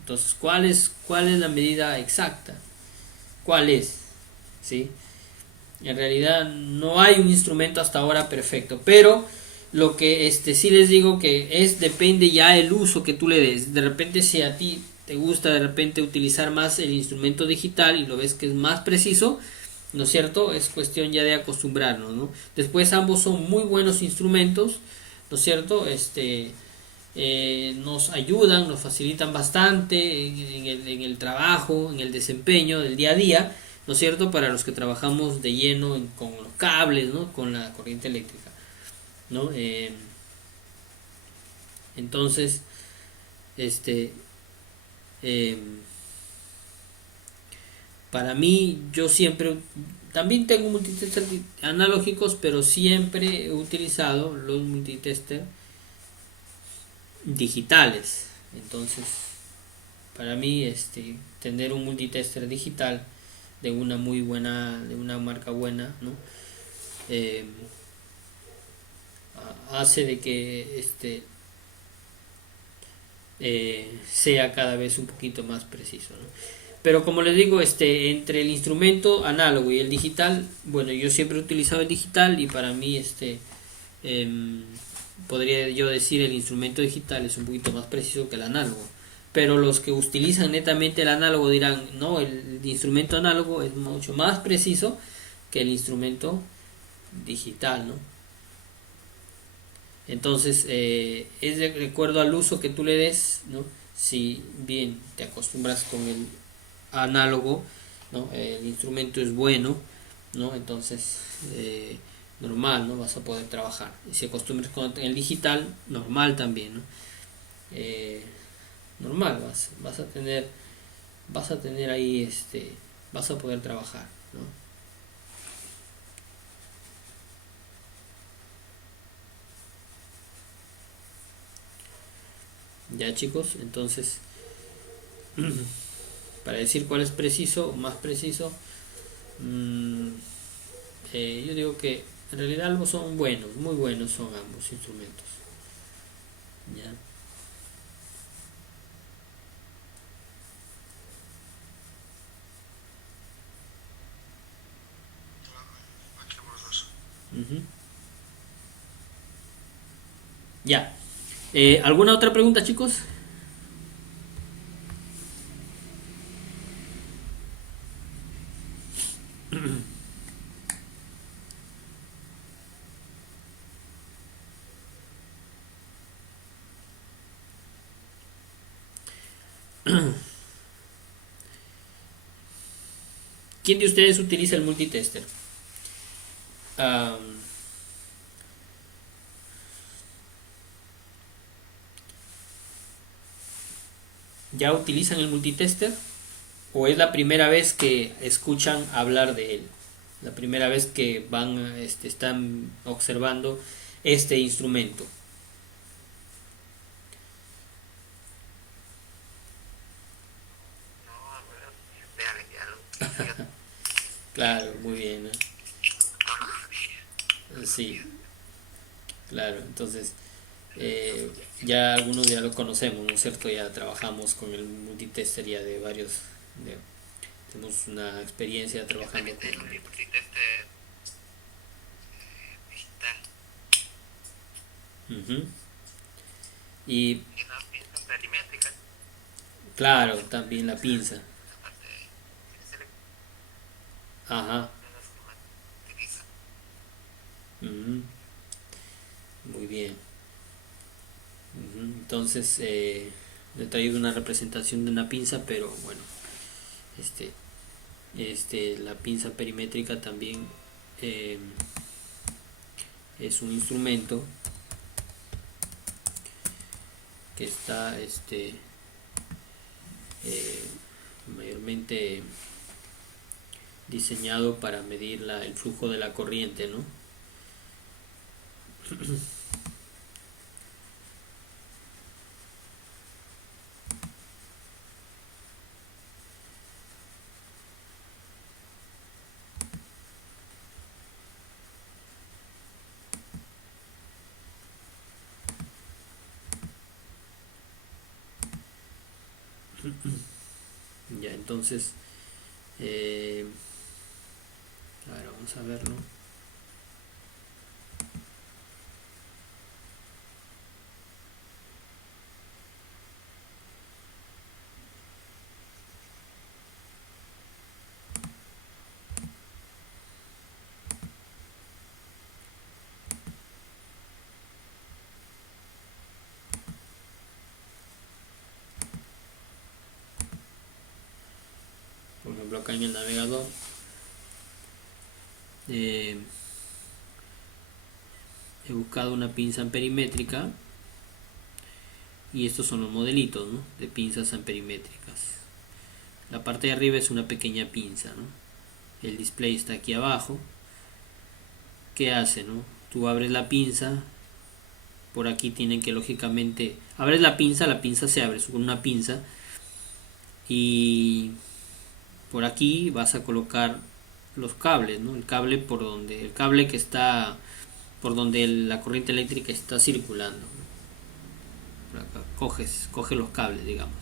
Entonces, ¿cuál es la medida exacta? ¿Cuál es? ¿Sí? En realidad no hay un instrumento hasta ahora perfecto, pero lo que sí les digo que depende ya el uso que tú le des. De repente si a ti te gusta de repente utilizar más el instrumento digital y lo ves que es más preciso, ¿no es cierto? Es cuestión ya de acostumbrarnos, ¿no? Después ambos son muy buenos instrumentos, ¿no es cierto? Nos ayudan, nos facilitan bastante en el trabajo, en el desempeño del día a día, ¿no es cierto? Para los que trabajamos de lleno con los cables, ¿no? Con la corriente eléctrica, ¿no? Entonces, eh, para mí, yo siempre, también tengo multitester analógicos, pero siempre he utilizado los multitester digitales. Entonces, para mí, tener un multitester digital de una marca buena, ¿no? Hace de que sea cada vez un poquito más preciso, ¿no? Pero como les digo, entre el instrumento análogo y el digital, bueno, yo siempre he utilizado el digital y para mí podría yo decir el instrumento digital es un poquito más preciso que el análogo. Pero los que utilizan netamente el análogo dirán, no, el instrumento análogo es mucho más preciso que el instrumento digital, ¿no? Entonces, es de acuerdo al uso que tú le des, ¿no? Si bien te acostumbras con el análogo, ¿no? El instrumento es bueno, ¿no? Entonces, normal, ¿no? Vas a poder trabajar. Y si acostumbras con el digital, normal también, ¿no? Normal, vas a tener ahí, vas a poder trabajar, ¿no? Ya, chicos, entonces para decir cuál es preciso o más preciso, yo digo que en realidad ambos son buenos, muy buenos son ambos instrumentos. Ya. Aquí, profesor. Ujú. Ya. ¿Alguna otra pregunta, chicos? ¿Quién de ustedes utiliza el multitester? Am, ¿Ya utilizan el multitester? ¿O es la primera vez que escuchan hablar de él? La primera vez que están observando este instrumento. No, bueno, ya lo utilizo Claro, muy bien, ¿no? todos los días. Sí, claro. Entonces, ya algunos ya lo conocemos, ¿no es cierto? Ya trabajamos con el multitester ya de varios. de- Tenemos una experiencia Yo trabajando también con tengo mi multitester digital Ujú. Y y una pinza perimétrica. claro, también la pinza. Aparte, tiene Ajá. selecciones. Ujú. Muy bien. Ujú. Entonces, he traído una representación de una pinza, pero bueno, este, la pinza perimétrica también eh, es un instrumento que está eh, mayormente diseñado para medir el flujo de la corriente, ¿no? Ya, entonces, eh, a ver, vamos a verlo. Por ejemplo, acá en el navegador, eh, he buscado una pinza amperimétrica y estos son los modelitos, ¿no?, de pinzas amperimétricas. La parte de arriba es una pequeña pinza, ¿no? El display está aquí abajo. ¿Qué hace, no? Tú abres la pinza, por aquí tienen que lógicamente abres la pinza se abre con una pinza y por aquí vas a colocar los cables, ¿no? El cable que está por donde la corriente eléctrica está circulando. Por acá coge los cables, digamos.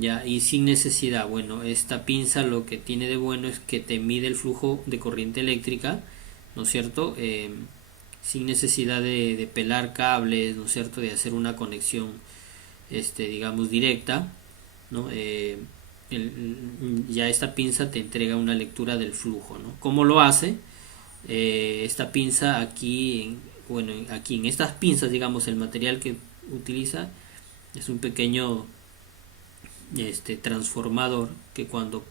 Ya, y sin necesidad, bueno, esta pinza lo que tiene de bueno es que te mide el flujo de corriente eléctrica, ¿no es cierto? Sin necesidad de pelar cables, ¿no es cierto? De hacer una conexión, digamos, directa, ¿no? Ya esta pinza te entrega una lectura del flujo, ¿no? ¿Cómo lo hace? Esta pinza aquí, bueno, aquí en estas pinzas, digamos, el material que utiliza es un pequeño transformador que cuando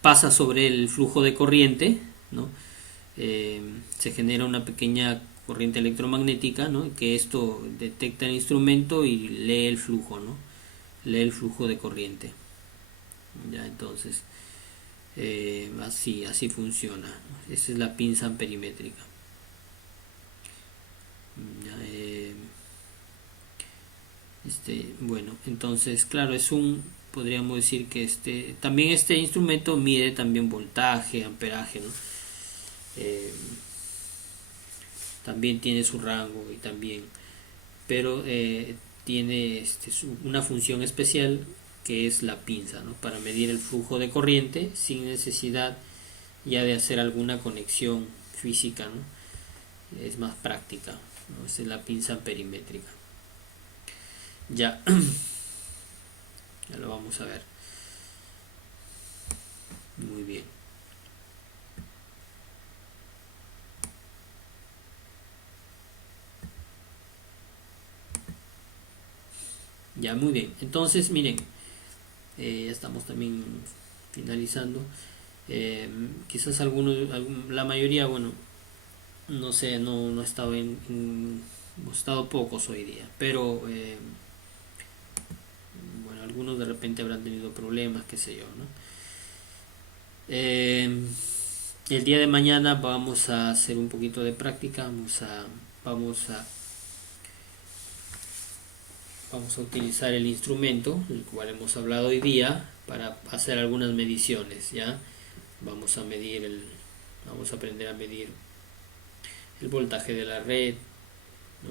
pasa sobre el flujo de corriente, ¿no? Se genera una pequeña corriente electromagnética, ¿no? Que esto detecta el instrumento y lee el flujo, ¿no? Lee el flujo de corriente. Ya, entonces, así funciona, ¿no? Esa es la pinza amperimétrica. Ya, bueno, entonces, claro, podríamos decir que también este instrumento mide también voltaje, amperaje, ¿no? Eh, También tiene su rango y también, pero tiene una función especial que es la pinza, ¿no? Para medir el flujo de corriente sin necesidad ya de hacer alguna conexión física, ¿no? Es más práctica, ¿no? Esa es la pinza perimétrica. Ya, ya lo vamos a ver. Muy bien. Ya, muy bien. Entonces, miren, ya estamos también finalizando. Quizás la mayoría, bueno, no sé, no he estado hemos estado pocos hoy día, pero bueno, algunos de repente habrán tenido problemas, qué sé yo, ¿no? El día de mañana vamos a hacer un poquito de práctica, vamos a, vamos a utilizar el instrumento, el cual hemos hablado hoy día, para hacer algunas mediciones, ¿ya? Vamos a aprender a medir el voltaje de la red, ¿no?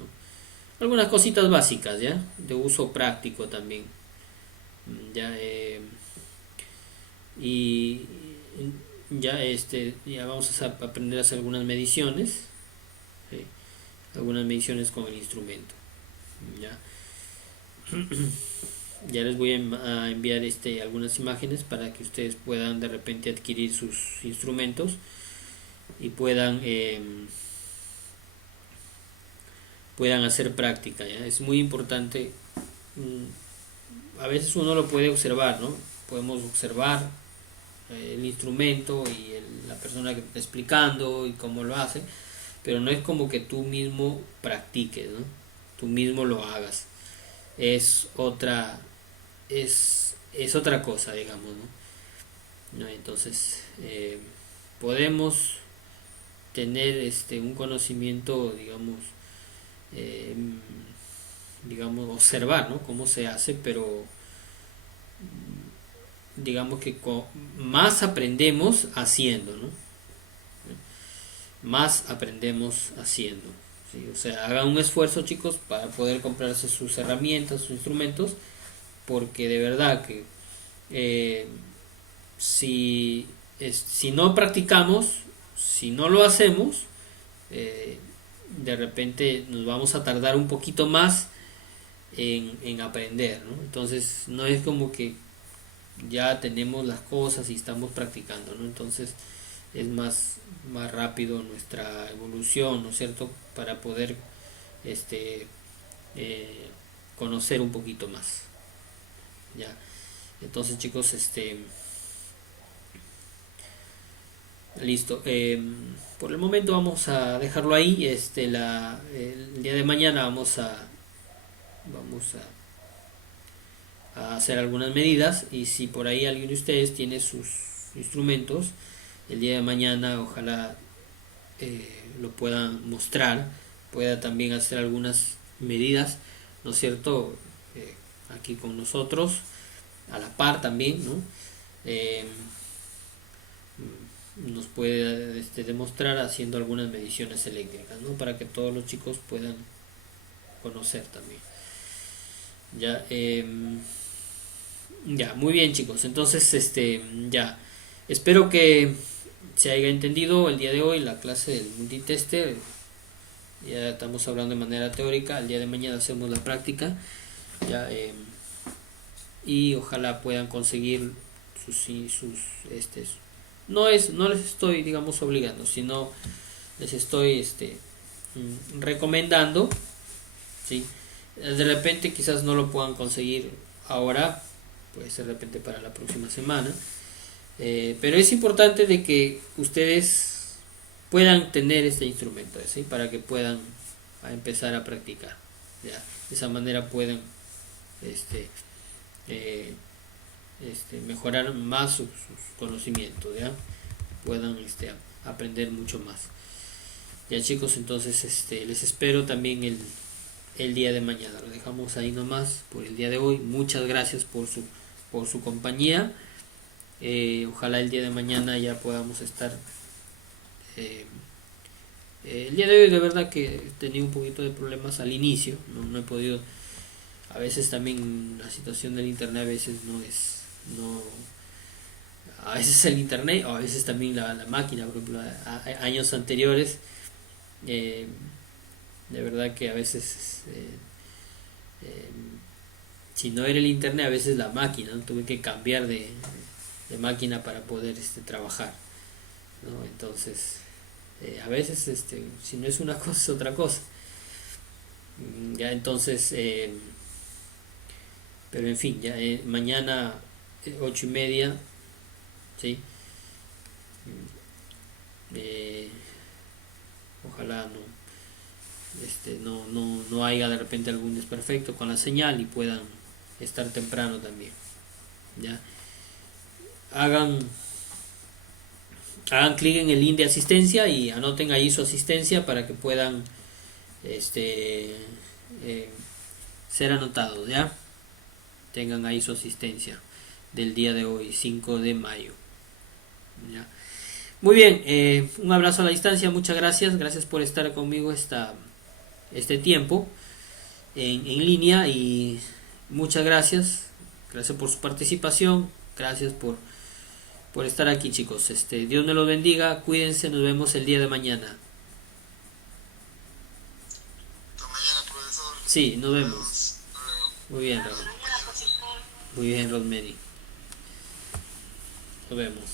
Algunas cositas básicas, ¿ya? De uso práctico también, ¿ya? Y ya vamos a aprender a hacer algunas mediciones, ¿sí? Algunas mediciones con el instrumento, ¿ya? Ya les voy a enviar algunas imágenes para que ustedes puedan de repente adquirir sus instrumentos y puedan hacer práctica, ¿ya? Es muy importante. A veces uno lo puede observar, ¿no? Podemos observar el instrumento y la persona que está explicando y cómo lo hace, pero no es como que tú mismo practiques, ¿no? Tú mismo lo hagas. Es otra es otra cosa, digamos, ¿no? Entonces podemos tener un conocimiento, eh, digamos, observar, ¿no? Cómo se hace, pero digamos que más aprendemos haciendo, ¿no? Más aprendemos haciendo, ¿sí? O sea, hagan un esfuerzo, chicos, para poder comprarse sus herramientas, sus instrumentos, porque de verdad que si no practicamos, si no lo hacemos, de repente nos vamos a tardar un poquito más en aprender, ¿no? Entonces no es como que ya tenemos las cosas y estamos practicando, ¿no? Entonces es más rápido nuestra evolución, ¿no es cierto? Para poder conocer un poquito más, ¿ya? Entonces, chicos, listo. Por el momento vamos a dejarlo ahí. El día de mañana a hacer algunas medidas, y si por ahí alguien de ustedes tiene sus instrumentos, el día de mañana ojalá lo puedan mostrar, pueda también hacer algunas medidas, ¿no es cierto? Aquí con nosotros, a la par también, ¿no? Nos puede demostrar haciendo algunas mediciones eléctricas, ¿no? Para que todos los chicos puedan conocer también. Ya, muy bien, chicos. Entonces, ya. Espero que se haya entendido el día de hoy la clase del multitester. Ya estamos hablando de manera teórica. El día de mañana hacemos la práctica. Ya, y ojalá puedan conseguir no les estoy, digamos, obligando, sino les estoy recomendando, ¿sí? De repente quizás no lo puedan conseguir ahora, puede ser de repente para la próxima semana, pero es importante de que ustedes puedan tener este instrumento, ¿sí? Para que puedan empezar a practicar, ¿ya? De esa manera pueden mejorar más sus conocimientos, ¿ya? Puedan aprender mucho más. Ya, chicos, entonces les espero también el día de mañana. Lo dejamos ahí nomás por el día de hoy. Muchas gracias por su compañía. Ojalá el día de mañana ya podamos estar. El día de hoy de verdad que he tenido un poquito de problemas al inicio. No he podido. A veces también la situación del internet a veces a veces el internet o a veces también la máquina, por ejemplo, años anteriores, de verdad que a veces si no era el internet, a veces la máquina, ¿no? Tuve que cambiar de máquina para poder trabajar, ¿no? Entonces a veces si no es una cosa es otra cosa, ya. Entonces pero en fin, ya mañana 8:30, ¿sí? Ojalá no haya de repente algún desperfecto con la señal y puedan estar temprano también, ya. Hagan clic en el link de asistencia y anoten ahí su asistencia para que puedan ser anotados, ya. Tengan ahí su asistencia del día de hoy, 5 de mayo. ¿Ya? Muy bien, un abrazo a la distancia, muchas gracias por estar conmigo este tiempo en línea, y muchas gracias por su participación, gracias por estar aquí, chicos. Dios me los bendiga, cuídense, nos vemos el día de mañana. Hasta mañana, profesor. Sí, nos vemos. Muy bien, Raúl. Muy bien, Rosemary. Nos vemos.